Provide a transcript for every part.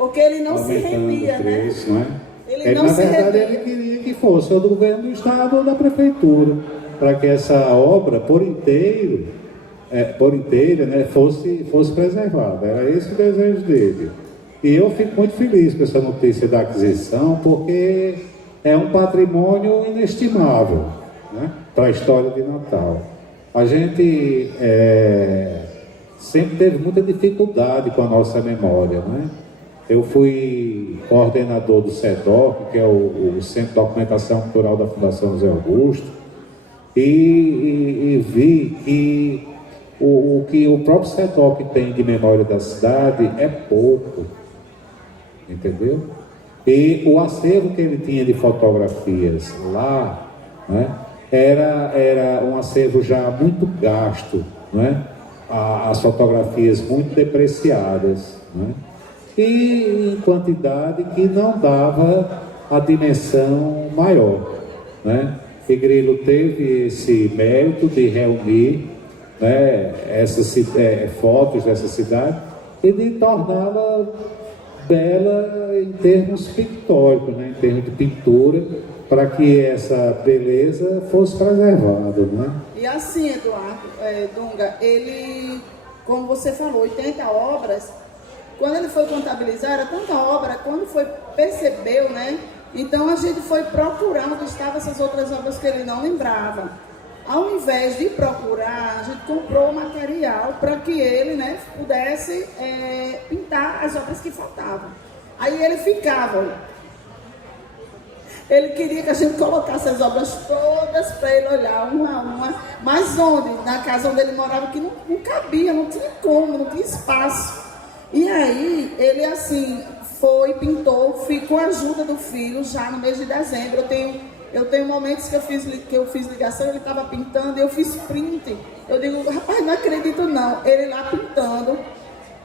Porque ele não se aumentando rendia, o preço, né? Ele, na verdade, ele queria que fosse ou do governo do estado ou da prefeitura, para que essa obra por inteira, né, fosse preservada. Era esse o desejo dele. E eu fico muito feliz com essa notícia da aquisição, porque é um patrimônio inestimável, né, para a história de Natal. A gente sempre teve muita dificuldade com a nossa memória, né? Eu fui coordenador do CEDOC, que é o Centro de Documentação Cultural da Fundação José Augusto, e vi que o que o próprio CEDOC tem de memória da cidade é pouco, entendeu? E o acervo que ele tinha de fotografias lá, né, era um acervo já muito gasto, né? As fotografias muito depreciadas, né? E em quantidade que não dava a dimensão maior, né? E Grilo teve esse mérito de reunir, né, essas fotos dessa cidade e de torná-la bela em termos pictóricos, né, em termos de pintura, para que essa beleza fosse preservada, né? E assim, Eduardo, Dunga, ele, como você falou, 80 obras. Quando ele foi contabilizar, era tanta obra, quando percebeu, né? Então a gente foi procurar onde estavam essas outras obras que ele não lembrava. Ao invés de procurar, a gente comprou material para que ele, né, pudesse pintar as obras que faltavam. Aí ele ficava. Ele queria que a gente colocasse as obras todas para ele olhar uma a uma. Mas onde? Na casa onde ele morava, que não cabia, não tinha como, não tinha espaço. E aí, ele assim, pintou, com a ajuda do filho, já no mês de dezembro. Eu tenho momentos que eu fiz ligação, ele estava pintando, e eu fiz print. Eu digo, rapaz, não acredito não. Ele lá pintando.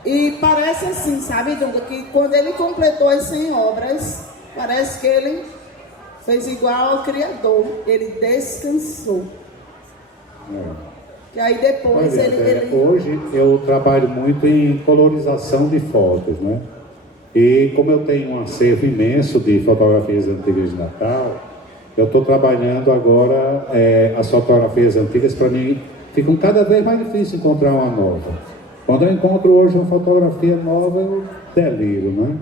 E parece assim, sabe, Dunga, que quando ele completou as 100 obras, parece que ele fez igual ao Criador. Ele descansou. E aí depois Hoje eu trabalho muito em colorização de fotos, né? E como eu tenho um acervo imenso de fotografias antigas de Natal, eu estou trabalhando agora as fotografias antigas. Para mim ficam cada vez mais difícil encontrar uma nova. Quando eu encontro hoje uma fotografia nova, eu deliro, né?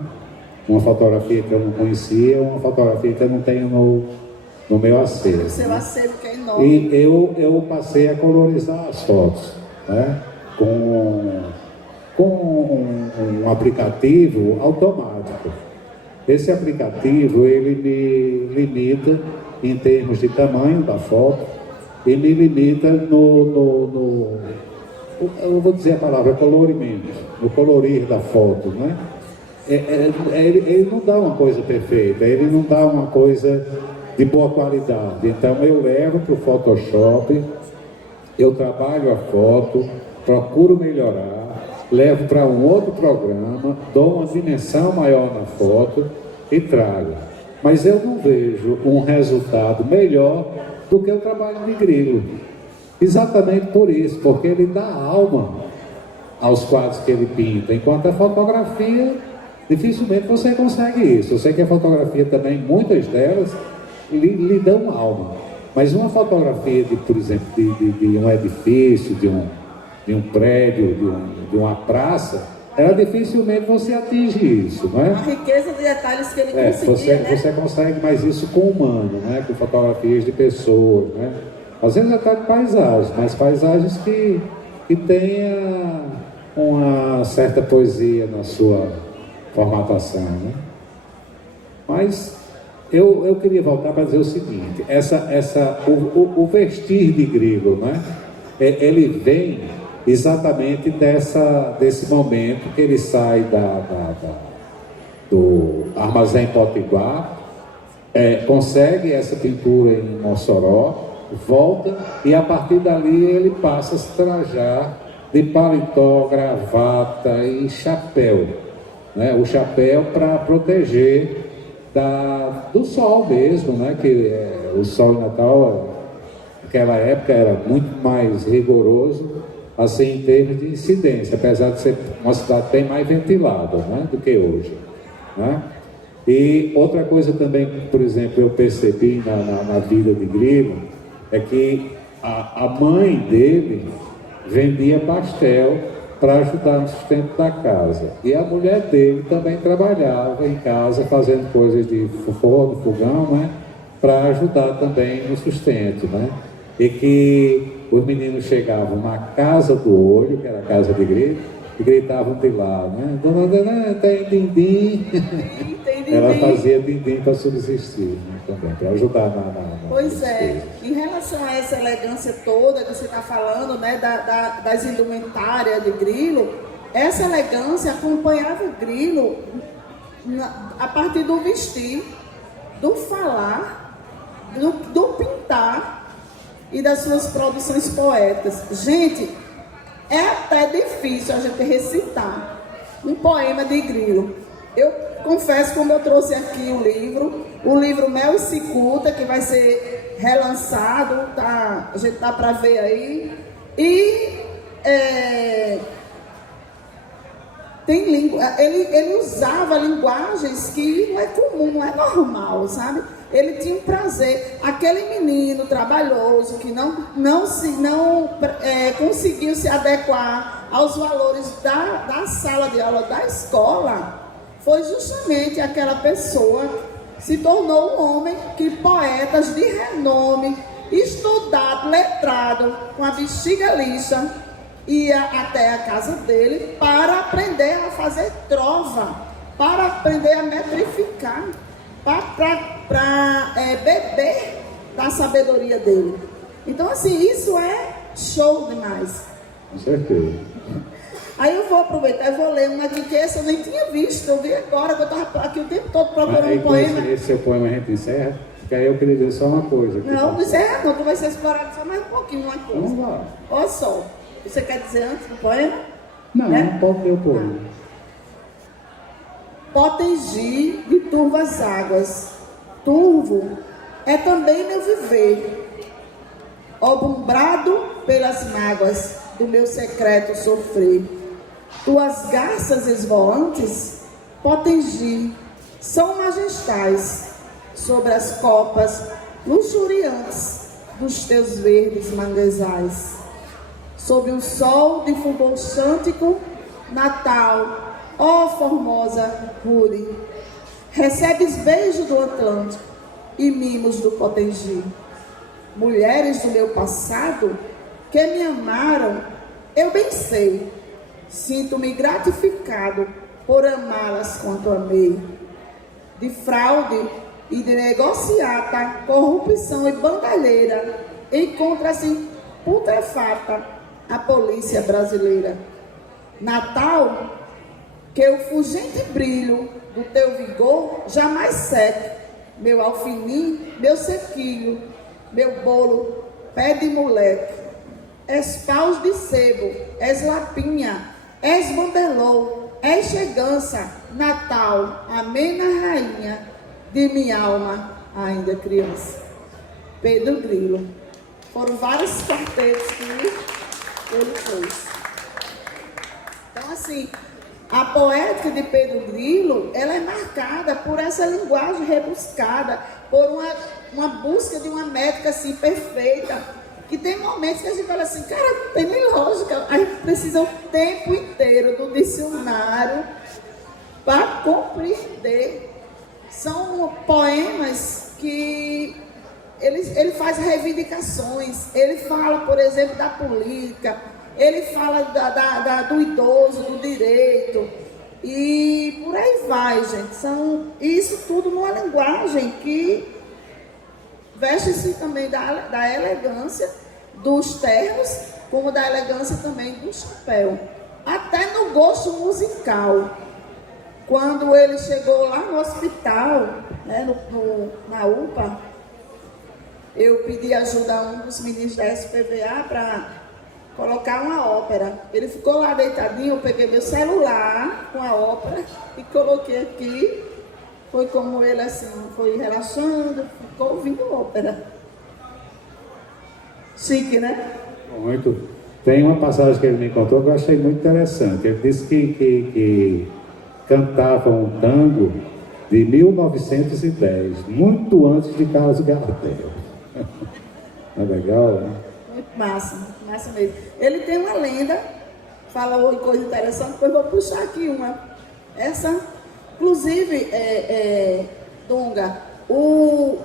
Uma fotografia que eu não conhecia, uma fotografia que eu não tenho no meu acervo. O seu acervo que é enorme. E eu passei a colorizar as fotos, né, com um aplicativo automático. Esse aplicativo, ele me limita em termos de tamanho da foto e me limita eu vou dizer a palavra colorimento, no colorir da foto, né? Ele não dá uma coisa perfeita, ele não dá uma coisa de boa qualidade. Então eu levo para o Photoshop, eu trabalho a foto, procuro melhorar, levo para um outro programa, dou uma dimensão maior na foto e trago. Mas eu não vejo um resultado melhor do que o trabalho de Grilo. Exatamente por isso, porque ele dá alma aos quadros que ele pinta, enquanto a fotografia, dificilmente você consegue isso. Eu sei que a fotografia também, muitas delas, lhe dão alma. Mas uma fotografia, por exemplo, de um edifício, de um prédio, de uma praça, dificilmente você atinge isso, não é? A riqueza de detalhes que ele conseguia, você consegue mais isso com o humano, né? Com fotografias de pessoas, né? Às vezes até de paisagens, mas paisagens que tenha uma certa poesia na sua formatação, né? Mas eu queria voltar para dizer o seguinte: o vestir de Grilo, né? Ele vem exatamente desse momento que ele sai do Armazém Potiguar, consegue essa pintura em Mossoró, volta e a partir dali ele passa a se trajar de paletó, gravata e chapéu, né? O chapéu para proteger do sol mesmo, né? Que o sol em Natal, naquela época, era muito mais rigoroso, assim, em termos de incidência, apesar de ser uma cidade bem mais ventilada, né, do que hoje. né? E outra coisa também, por exemplo, eu percebi na vida de Grilo, é que a mãe dele vendia pastel para ajudar no sustento da casa. E a mulher dele também trabalhava em casa fazendo coisas de forno, fogão, né? Para ajudar também no sustento, né? E que os meninos chegavam na casa do olho, que era a casa de Grilo, e gritavam de lá, né? Dona Dona, tem din-din. Ela fazia din-din para subsistir, né? Também, para ajudar na Pois é, em relação a essa elegância toda que você está falando, né, das indumentárias de Grilo, essa elegância acompanhava o Grilo a partir do vestir, do falar, do pintar e das suas produções poéticas. Gente, é até difícil a gente recitar um poema de Grilo. Eu confesso, como eu trouxe aqui o livro Mel e Cicuta, que vai ser relançado, tá? A gente tá para ver aí. E ele usava linguagens que não é comum, não é normal, sabe? Ele tinha um prazer. Aquele menino trabalhoso que não conseguiu se adequar aos valores da sala de aula da escola, foi justamente aquela pessoa que se tornou um homem que poetas de renome, estudado, letrado, com a bexiga lixa, ia até a casa dele para aprender a fazer trova, para aprender a metrificar, para beber da sabedoria dele. Então, assim, isso é show demais. Com certeza. Aí eu vou aproveitar e vou ler uma aqui que essa eu nem tinha visto. Eu vi agora que eu estava aqui o tempo todo procurando um poema. Esse seu poema a gente encerra, porque aí eu queria dizer só uma coisa. Não encerra não, tu vai ser explorado só mais um pouquinho, uma coisa. Vamos lá. Olha só, você quer dizer antes do poema? Não, pode ter o poema. Potengi de turvas águas, turvo é também meu viver, obumbrado pelas mágoas do meu secreto sofrer. Tuas garças esvoantes, Potengi, são majestais sobre as copas luxuriantes dos teus verdes manguezais. Sob um sol de fulgor xântico, Natal, ó formosa Ruri, recebes beijo do Atlântico e mimos do Potengi. Mulheres do meu passado que me amaram, eu bem sei, sinto-me gratificado por amá-las quanto amei. De fraude e de negociata, corrupção e bandalheira, encontra-se putrefata a polícia brasileira. Natal, que o fulgente brilho do teu vigor jamais seque, meu alfinim, meu sequilho, meu bolo, pé de moleque. És paus de sebo, és lapinha, és bambelô, és chegança, Natal, amena rainha, de minha alma ainda criança. Pedro Grilo. Foram vários quartetos que ele fez. Então, assim, a poética de Pedro Grilo, ela é marcada por essa linguagem rebuscada, por uma busca de uma métrica assim perfeita, que tem momentos que a gente fala assim, cara, não tem nem lógica, a gente precisa o tempo inteiro do dicionário para compreender. São poemas que ele faz reivindicações, ele fala, por exemplo, da política, ele fala do idoso, do direito, e por aí vai, gente. Isso tudo numa linguagem que veste-se também da elegância dos ternos, como da elegância também do chapéu. Até no gosto musical. Quando ele chegou lá no hospital, né, na UPA, eu pedi ajuda a um dos meninos da SPVA para colocar uma ópera. Ele ficou lá deitadinho, eu peguei meu celular com a ópera e coloquei aqui. Foi como ele assim, foi relaxando, ficou ouvindo ópera. Chique, né? Muito. Tem uma passagem que ele me contou que eu achei muito interessante. Ele disse que cantavam um tango de 1910, muito antes de Carlos Gardel. É legal, né? Muito massa mesmo. Ele tem uma lenda, fala uma coisa interessante, depois vou puxar aqui uma. Essa, inclusive, Dunga, o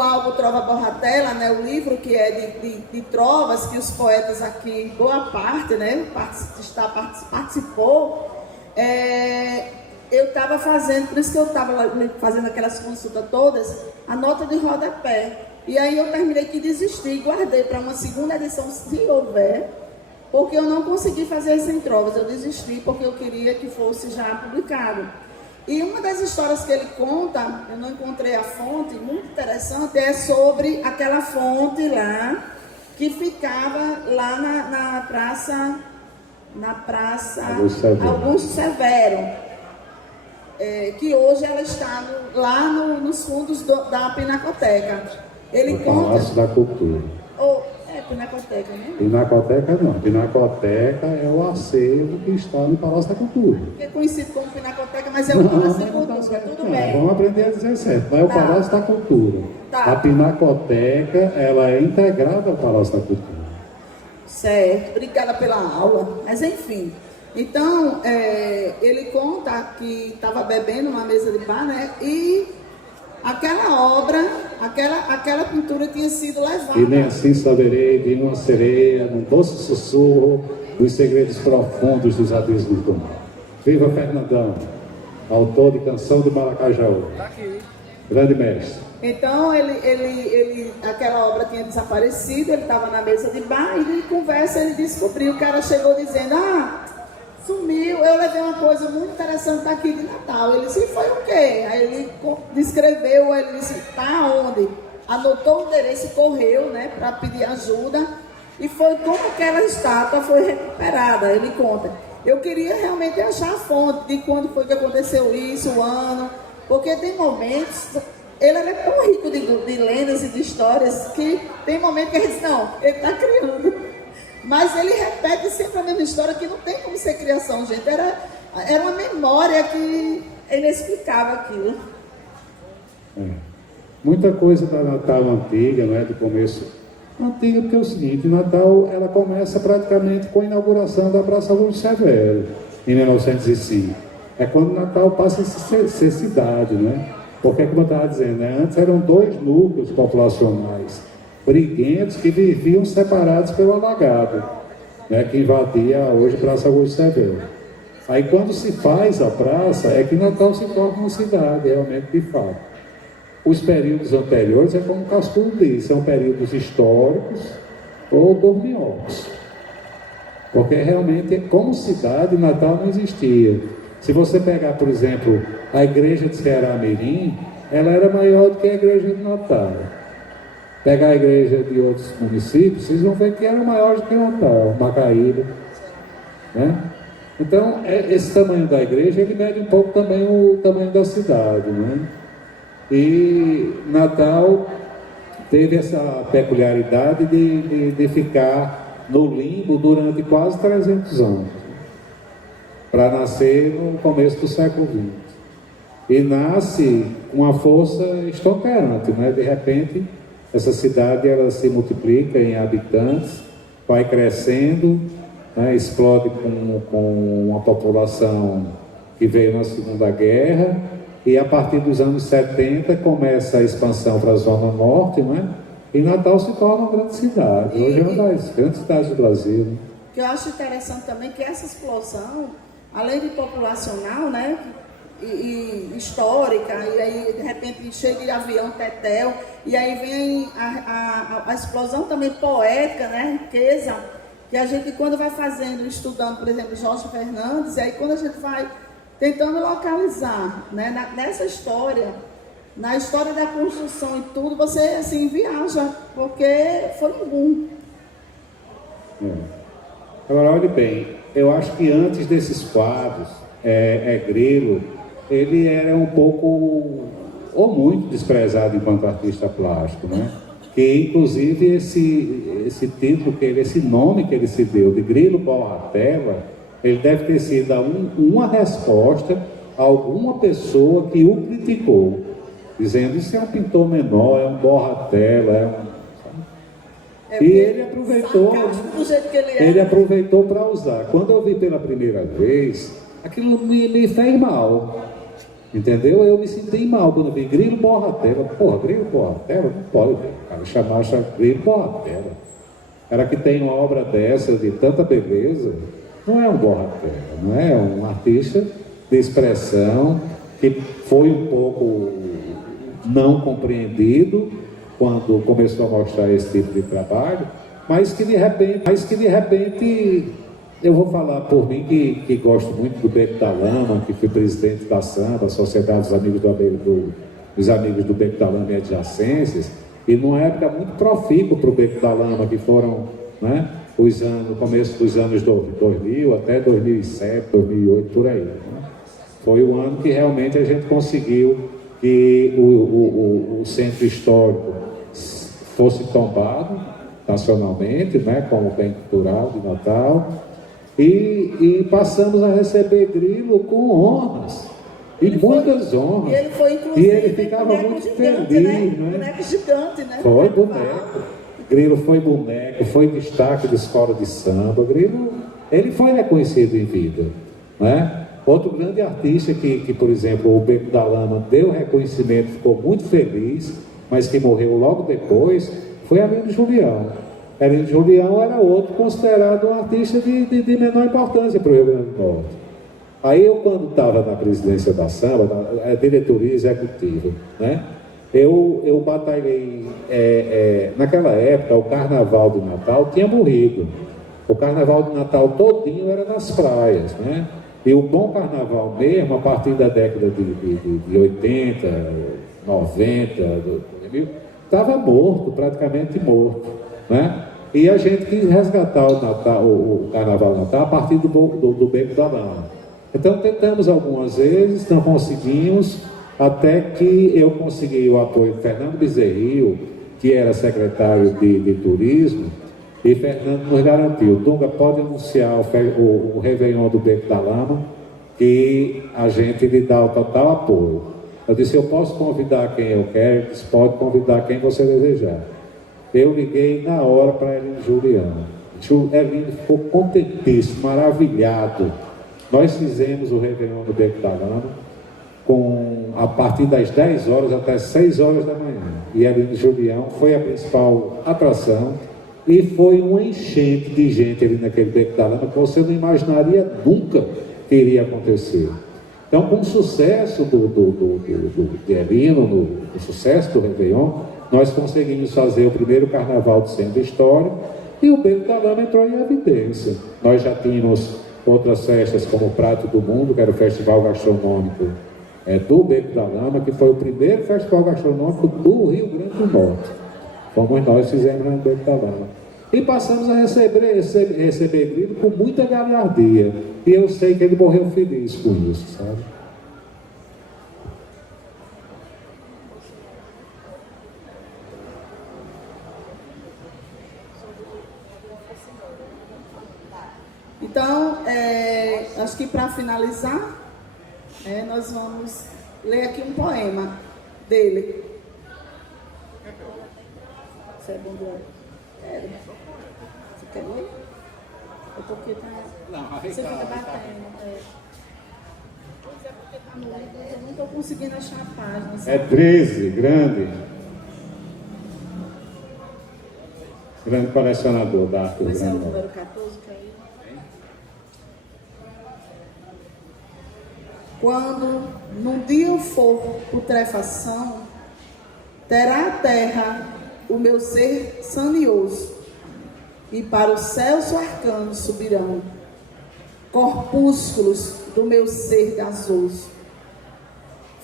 álbum Trova Borratella, né, o livro que é de trovas, que os poetas aqui, boa parte, né, participou, eu estava fazendo, por isso que eu estava fazendo aquelas consultas todas, a nota de rodapé. E aí eu terminei que desisti, guardei para uma segunda edição, se houver, porque eu não consegui fazer isso em trovas, eu desisti porque eu queria que fosse já publicado. E uma das histórias que ele conta, eu não encontrei a fonte, muito interessante, é sobre aquela fonte lá, que ficava lá na praça Augusto Severo, que hoje ela está lá nos fundos da Pinacoteca. Ele no conta... Palácio da Cultura. Pinacoteca, né? Pinacoteca não. Pinacoteca é o acervo que está no Palácio da Cultura. Que é conhecido como Pinacoteca, mas é o Palácio da Cultura, tudo bem. Vamos aprender a dizer certo. Não é o Palácio da Cultura. Tá. A Pinacoteca, ela é integrada ao Palácio da Cultura. Certo, obrigada pela aula. Mas enfim, então, ele conta que estava bebendo numa mesa de bar, né? E aquela obra, aquela pintura tinha sido levada. E nem assim saberei de uma sereia, num doce sussurro, dos segredos profundos dos abismos do mar. Viva Fernandão, autor de Canção do Maracajá. Grande mestre. Então, aquela obra tinha desaparecido, ele estava na mesa de bar e em conversa ele descobriu, o cara chegou dizendo, sumiu, eu levei uma coisa muito interessante aqui de Natal. Ele disse, foi o quê? Aí ele descreveu, ele disse, tá onde? Anotou o endereço e correu, né, para pedir ajuda. E foi como aquela estátua foi recuperada, ele conta. Eu queria realmente achar a fonte de quando foi que aconteceu isso, o ano, porque tem momentos... Ele é tão rico de lendas e de histórias que tem momentos que ele diz, não, ele está criando. Mas ele repete sempre a mesma história que não tem como ser criação, gente. Era uma memória que ele explicava aquilo. Muita coisa da Natal antiga, não é? Do começo. Antiga porque é o seguinte, Natal ela começa praticamente com a inauguração da Praça Augusto Severo, em 1905. É quando Natal passa a ser cidade, não é? Porque, como eu estava dizendo, né? Antes eram dois núcleos populacionais, briguentos, que viviam separados pelo alagado, né? Que invadia hoje Praça Augusto Severo. Aí quando se faz a praça, é que Natal se torna uma cidade, realmente, de fato. Os períodos anteriores, é como o Cascudo diz, são períodos históricos ou dorminhocos. Porque realmente, como cidade, Natal não existia. Se você pegar, por exemplo, a igreja de Ceará-Mirim, ela era maior do que a igreja de Natal. Pegar a igreja de outros municípios, vocês vão ver que era maior do que Natal, Macaíba, né? Então, esse tamanho da igreja, ele mede um pouco também o tamanho da cidade, né? E Natal teve essa peculiaridade de ficar no limbo durante quase 300 anos, para nascer no começo do século XX. E nasce com uma força estonteante, né? De repente, essa cidade ela se multiplica em habitantes, vai crescendo, né? Explode com uma população que veio na Segunda Guerra, e a partir dos anos 70 começa a expansão para a Zona Norte, né? E Natal se torna uma grande cidade. Hoje é uma das grandes cidades do Brasil. Né? O que eu acho interessante também é que essa explosão, além de populacional, né, e histórica, e aí de repente chega de avião, tetel, e aí vem a explosão também poética, né, riqueza, que a gente quando vai fazendo, estudando, por exemplo, Jorge Fernandes, e aí quando a gente vai tentando localizar, né, nessa história, na história da construção e tudo, você assim viaja, porque foi um boom. Agora, olhe bem, eu acho que antes desses quadros, Grilo, ele era um pouco, ou muito desprezado enquanto artista plástico, né? Que, inclusive, esse título, esse nome que ele se deu, de Grilo Borratella, ele deve ter sido uma resposta alguma pessoa que o criticou, dizendo: isso é um pintor menor, é um borra-tela, é um... E ele aproveitou, do jeito que ele é. ele aproveitou para usar. Quando eu vi pela primeira vez, aquilo me fez mal, entendeu? Eu me senti mal quando eu vi Grilo borra-tela. Porra, Grilo borra-tela? Não pode, cara, chamar Grilo borra-tela. Cara que tem uma obra dessa, de tanta beleza, não é um borra-tela, não é um artista de expressão que foi um pouco não compreendido quando começou a mostrar esse tipo de trabalho, mas que de repente eu vou falar por mim que gosto muito do Beco da Lama, que fui presidente da SAMBA, Sociedade dos Amigos do Beco da Lama e adjacências, e numa época muito profícua para o Beco da Lama, que foram, né, começo dos anos 2000 até 2007, 2008, por aí. Né? Foi o ano que realmente a gente conseguiu que o centro histórico fosse tombado nacionalmente, né, como bem cultural de Natal, e passamos a receber Grilo com honras, e muitas honras. E ele foi, inclusive, e ele ficava muito gigante, feliz, né? Boneco gigante, né? Foi boneco. Grilo foi boneco, foi destaque da escola de samba. Grilo, ele foi reconhecido em vida, né? Outro grande artista que, por exemplo, o Beco da Lama deu reconhecimento, ficou muito feliz, mas que morreu logo depois, foi Arlindo Julião. Arlindo Julião era outro considerado um artista de menor importância para o Rio Grande do Norte. Aí eu, quando estava na presidência da SAMBA, na diretoria executiva, né, eu batalhei, naquela época o Carnaval de Natal tinha morrido. O Carnaval de Natal todinho era nas praias, né? E o bom carnaval mesmo, a partir da década de 80, 90, 2000, estava morto, praticamente morto, né? E a gente quis resgatar o Natal, o Carnaval de Natal a partir do Beco da Lama. Então tentamos algumas vezes, não conseguimos, até que eu consegui o apoio de Fernando Bezerril, que era secretário de Turismo, e Fernando nos garantiu: Dunga, pode anunciar o Réveillon do Beco da Lama, que a gente lhe dá o total apoio. Eu disse: eu posso convidar quem eu quero? Ele disse: pode convidar quem você desejar. Eu liguei na hora para Arlindo Julião. Arlindo ficou contentíssimo, maravilhado. Nós fizemos o Réveillon do Beco da Lama a partir das 10 horas até 6 horas da manhã. E Arlindo Julião foi a principal atração. E foi uma enchente de gente ali naquele Beco da Lama que você não imaginaria nunca que iria acontecer. Então, com o sucesso de Arlindo, o sucesso do Réveillon, nós conseguimos fazer o primeiro carnaval do centro histórico e o Beco da Lama entrou em evidência. Nós já tínhamos outras festas como o Prato do Mundo, que era o festival gastronômico do Beco da Lama, que foi o primeiro festival gastronômico do Rio Grande do Norte. Fomos nós que fizemos no Beco da Lama. E passamos a receber Grilo com muita galhardia. E eu sei que ele morreu feliz com isso, sabe? Então, acho que para finalizar, nós vamos ler aqui um poema dele. Você é bom de olho? Você quer ler? Eu tô aqui pra... Não, você fica batendo. Pois é, porque tá no livro, eu não tô conseguindo achar a página. Sabe? É 13, grande. Grande colecionador da arte do Esse é o Grande número Norte. 14, que é aí. Quando num dia for putrefação, terá a terra o meu ser sanioso, e para o céu arcano subirão corpúsculos do meu ser gasoso.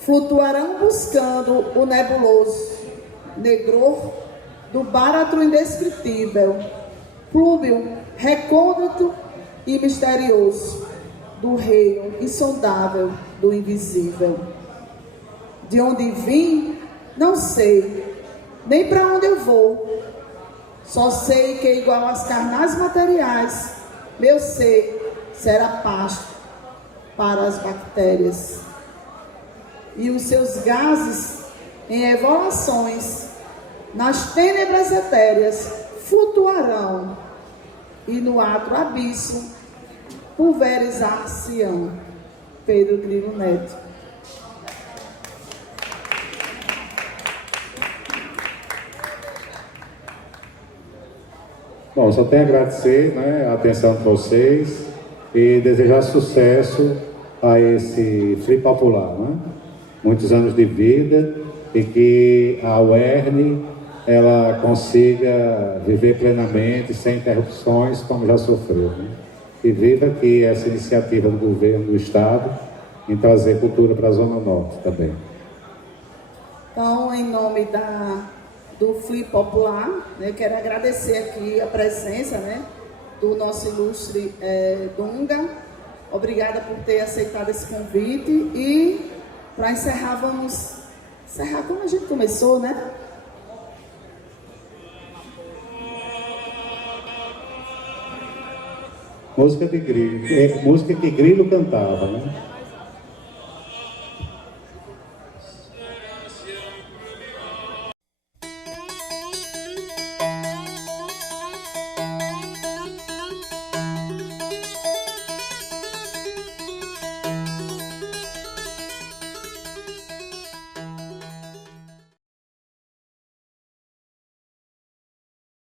Flutuarão buscando o nebuloso negror do báratro indescritível, plúbio, recôndito e misterioso, do reino insondável do invisível. De onde vim, não sei, nem para onde eu vou. Só sei que, igual às carnais materiais, meu ser será pasto para as bactérias. e os seus gases em evoluções, nas tênebras etéreas, flutuarão, e no atro abismo pulverizar-se-ão. Pedro Grilo Neto. Bom, só tenho a agradecer, né, a atenção de vocês e desejar sucesso a esse Free Popular, né? Muitos anos de vida e que a UERN ela consiga viver plenamente, sem interrupções, como já sofreu, né? E viva aqui essa iniciativa do governo do Estado em trazer cultura para a Zona Norte também. Então, em nome do Free Popular, né, eu quero agradecer aqui a presença, né, do nosso ilustre Dunga. Obrigada por ter aceitado esse convite. E, para encerrar, vamos encerrar como a gente começou, né? Música de Grilo, música que Grilo cantava, né?